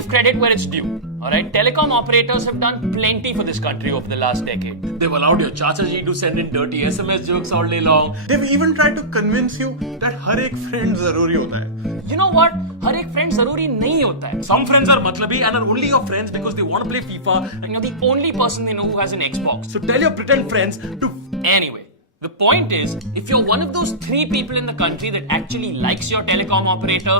give credit where it's due. Alright, telecom operators have done plenty for this country over the last decade. They've allowed your Chacha ji to send in dirty SMS jokes all day long. They've even tried to convince you that हर एक friend जरूरी होता है. You know what? हर एक friend जरूरी नहीं होता है. Some friends are matlabi and are only your friends because they want to play FIFA And you're the only person they know who has an Xbox. So tell your pretend friends to... Anyway, the point is, if you're one of those 3 people in the country that actually likes your telecom operator,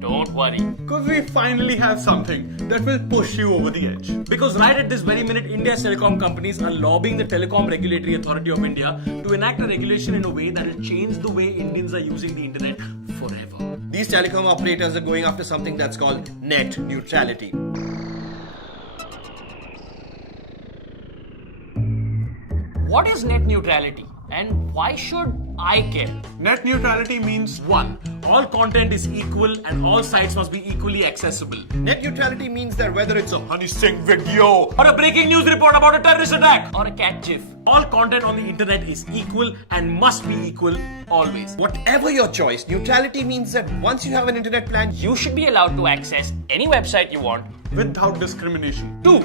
don't worry. Because we finally have something that will push you over the edge. Because right at this very minute, India's telecom companies are lobbying the Telecom Regulatory Authority of India to enact a regulation in a way that will change the way Indians are using the internet forever. These telecom operators are going after something that's called net neutrality. What is net neutrality? And why should I care? Net neutrality means 1. All content is equal and all sites must be equally accessible. Net neutrality means that whether it's a Honey Singh video Or a breaking news report about a terrorist attack. Or a cat gif. All content on the internet is equal and must be equal always. whatever your choice, neutrality means that once you have an internet plan, You should be allowed to access any website you want. without discrimination. 2.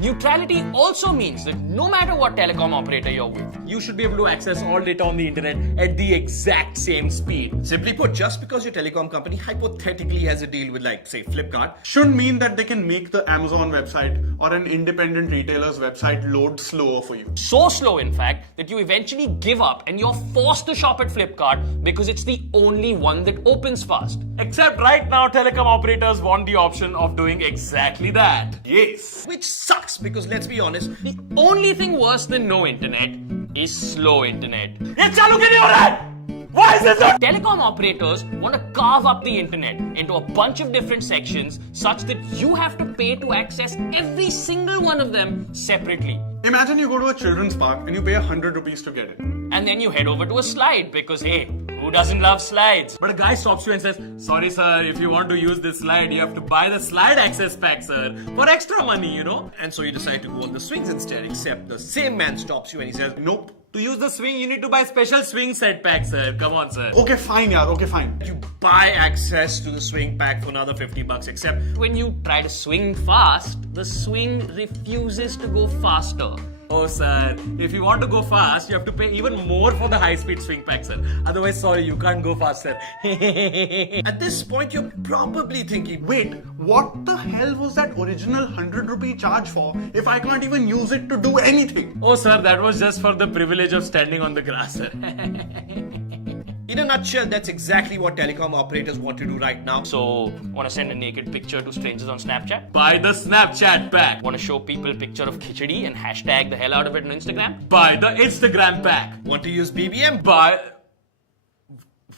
Neutrality also means that no matter what telecom operator you're with, You should be able to access all data on the internet at the exact same speed. simply put, just because your telecom company hypothetically has a deal with, like, say, Flipkart, Shouldn't mean that they can make the Amazon website or an independent retailer's website load slower for you. so slow in fact that you eventually give up and you're forced to shop at Flipkart because it's the only one that opens fast. Except right now, telecom operators want the option of doing exactly that. Yes. which sucks because let's be honest, The only thing worse than no internet is slow internet. Ye chalu kyun nahi ho raha hai? Why is this not? Telecom operators want to carve up the internet into a bunch of different sections such that you have to pay to access every single one of them separately. Imagine you go to a children's park and you pay 100 rupees to get it. And then you head over to a slide because hey, who doesn't love slides? But a guy stops you and says, sorry sir, if you want to use this slide, you have to buy the slide access pack, sir, for extra money, you know. and so you decide to go on the swings instead, except the same man stops you and he says, Nope. To use the swing, you need to buy special swing set pack, sir. Come on, sir. Okay, fine, yaar. Okay, fine. you buy access to the swing pack for another $50, except When you try to swing fast, the swing refuses to go faster. Oh, sir. If you want to go fast, you have to pay even more for the high-speed swing pack, sir. Otherwise, sorry, you can't go fast, sir. at this point you're probably thinking, Wait, what the hell was that original 100 rupee charge for if I can't even use it to do anything? Oh, sir, that was just for the privilege of standing on the grass, sir. in a nutshell, that's exactly what telecom operators want to do right now. So, want to send a naked picture to strangers on Snapchat? Buy the Snapchat pack. Want to show people a picture of khichdi and hashtag the hell out of it on Instagram? Buy the Instagram pack. Want to use BBM? Buy...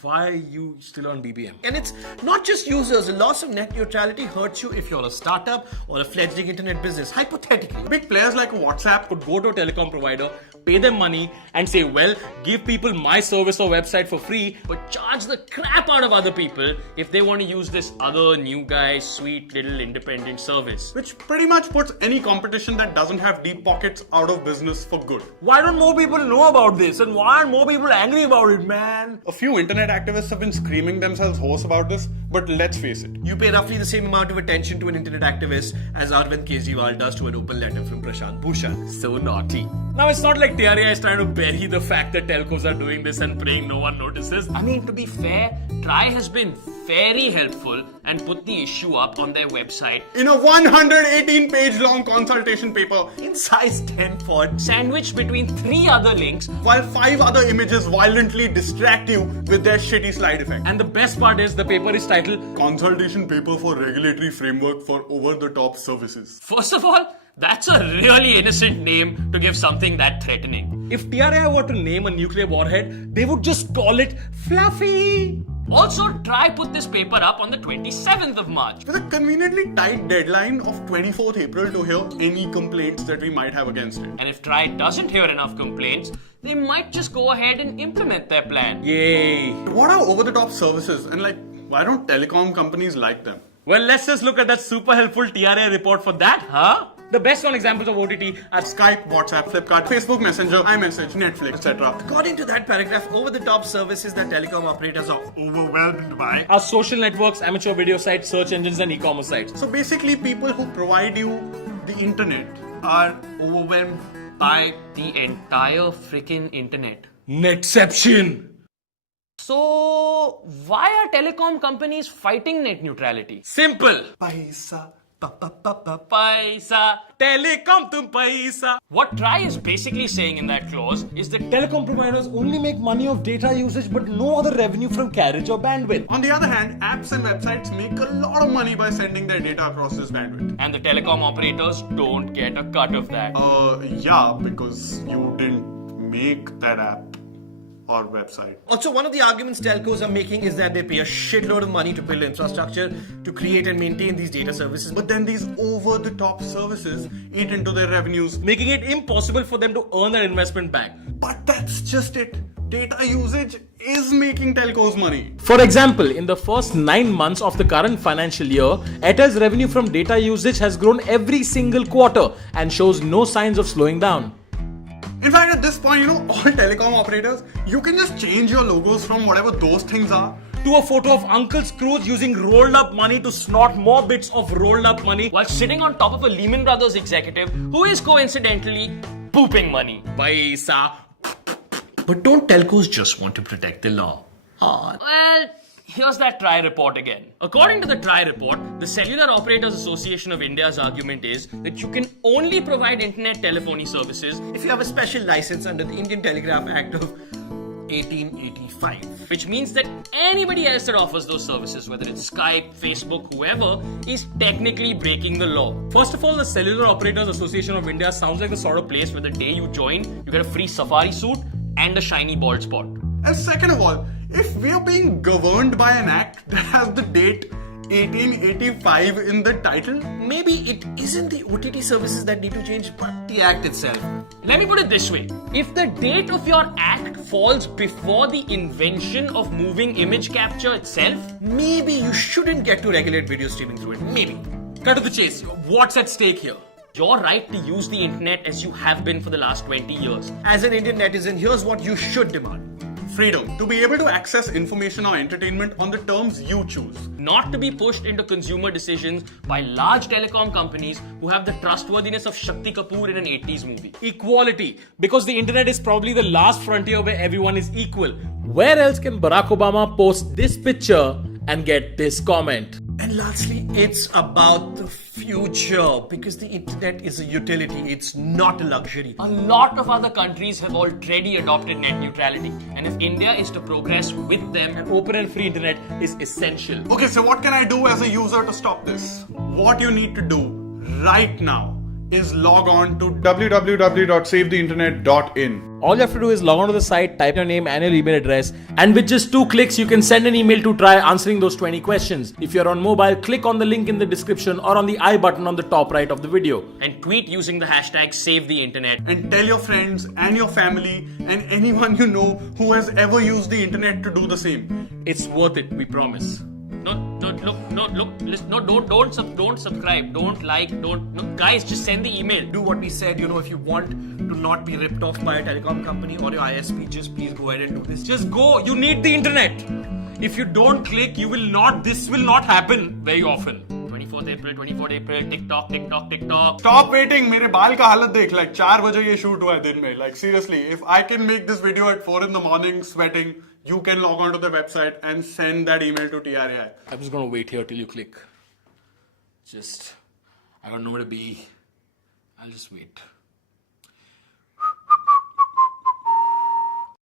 Why are you still on BBM? And it's not just users. The loss of net neutrality hurts you if you're a startup or a fledgling internet business. Hypothetically, Big players like WhatsApp Could go to a telecom provider, pay them money, and say, well, give people my service or website for free, But charge the crap out of other people if they want to use this other new guy, sweet little independent service. which pretty much puts any competition that doesn't have deep pockets out of business for good. why don't more people know about this? And why aren't more people angry about it, man? A few internet activists have been screaming themselves hoarse about this, but let's face it. you pay roughly the same amount of attention to an internet activist as Arvind Kejriwal does to an open letter from Prashant Bhushan. So naughty. Now, it's not like TRAI is trying to bury the fact that telcos are doing this and praying no one notices. I mean, to be fair, Try has been very helpful and put the issue up on their website, In a 118-page long consultation paper, In size 10 font, sandwiched between 3 other links. while 5 other images violently distract you with their shitty slide effect. And the best part is the paper is titled Consultation paper for regulatory framework for over-the-top services. First of all, that's a really innocent name to give something that threatening. If TRAI were to name a nuclear warhead, they would just call it Fluffy. Also, Try put this paper up on the 27th of March. With a conveniently tight deadline of 24th April to hear any complaints that we might have against it. And if Try doesn't hear enough complaints, they might just go ahead and implement their plan. Yay. What are over-the-top services, and why don't telecom companies like them? Well, let's just look at that super helpful TRAI report for that, huh? The best known examples of OTT are Skype, WhatsApp, Flipkart, Facebook Messenger, iMessage, Netflix, etc. According to that paragraph, over-the-top services that telecom operators are overwhelmed by our social networks, amateur video sites, search engines, and e-commerce sites. So basically, people who provide you the internet are overwhelmed by The entire freaking internet. Netception. So, why are telecom companies fighting net neutrality? Simple. paisa. Paisa. Telecom tum paisa. What TRAI is basically saying in that clause is that Telecom providers only make money off data usage but no other revenue from carriage or bandwidth. On the other hand, apps and websites make a lot of money by sending their data across this bandwidth. and the telecom operators don't get a cut of that. Yeah, because you didn't make that app or website. Also, one of the arguments telcos are making is that they pay a shitload of money to build infrastructure to create and maintain these data services. But then these over-the-top services eat into their revenues. Making it impossible for them to earn their investment back. But that's just it. Data usage is making telcos money. For example, in the first 9 months of the current financial year, Airtel's revenue from data usage has grown every single quarter and shows no signs of slowing down. In fact, at this point, all telecom operators, you can just change your logos from whatever those things are To a photo of Uncle Scrooge using rolled up money to snort more bits of rolled up money. While sitting on top of a Lehman Brothers executive who is coincidentally pooping money. Paisa. But don't telcos just want to protect the law? Well, here's that TRAI report again. According to the TRAI report, the Cellular Operators Association of India's argument is that you can only provide internet telephony services, If you have a special license under the Indian Telegraph Act of 1885. which means that anybody else that offers those services, whether it's Skype, Facebook, whoever, is technically breaking the law. First of all, the Cellular Operators Association of India sounds like the sort of place where the day you join, you get a free safari suit and a shiny bald spot. And second of all, if we are being governed by an act that has the date 1885 in the title, Maybe it isn't the OTT services that need to change, but the act itself. Let me put it this way. If the date of your act falls before the invention of moving image capture itself, Maybe you shouldn't get to regulate video streaming through it. Maybe. Cut to the chase. What's at stake here? your right to use the internet as you have been for the last 20 years. As an Indian netizen, here's what you should demand. freedom to be able to access information or entertainment on the terms you choose. Not to be pushed into consumer decisions by large telecom companies who have the trustworthiness of Shakti Kapoor in an 80s movie. Equality, because the internet is probably the last frontier where everyone is equal. Where else can Barack Obama post this picture and get this comment? And lastly, it's about the future because the internet is a utility, it's not a luxury. A lot of other countries have already adopted net neutrality, and if India is to progress with them, An open and free internet is essential. Okay, so what can I do as a user to stop this? What you need to do right now is log on to www.savetheinternet.in. All you have to do is log on to the site, type your name and your email address, and with just 2 clicks, you can send an email to TRAI answering those 20 questions. If you're on mobile, click on the link in the description or on the I button on the top right of the video. and tweet using the hashtag #SaveTheInternet. And tell your friends and your family and anyone you know who has ever used the internet to do the same. It's worth it, we promise. Don't subscribe, don't like, guys, just send the email. Do what we said, if you want to not be ripped off by a telecom company or your ISP, just please go ahead and do this. Just go, you need the internet. If you don't click, this will not happen very often. 24th April, TikTok. Stop waiting, मेरे बाल का हालत देख, like 4 बजे ये shoot हुआ है दिन में. Like seriously, if I can make this video at 4 in the morning sweating, you can log on to the website and send that email to TRAI. I'm just gonna wait here till you click. I got nowhere to be. I'll just wait.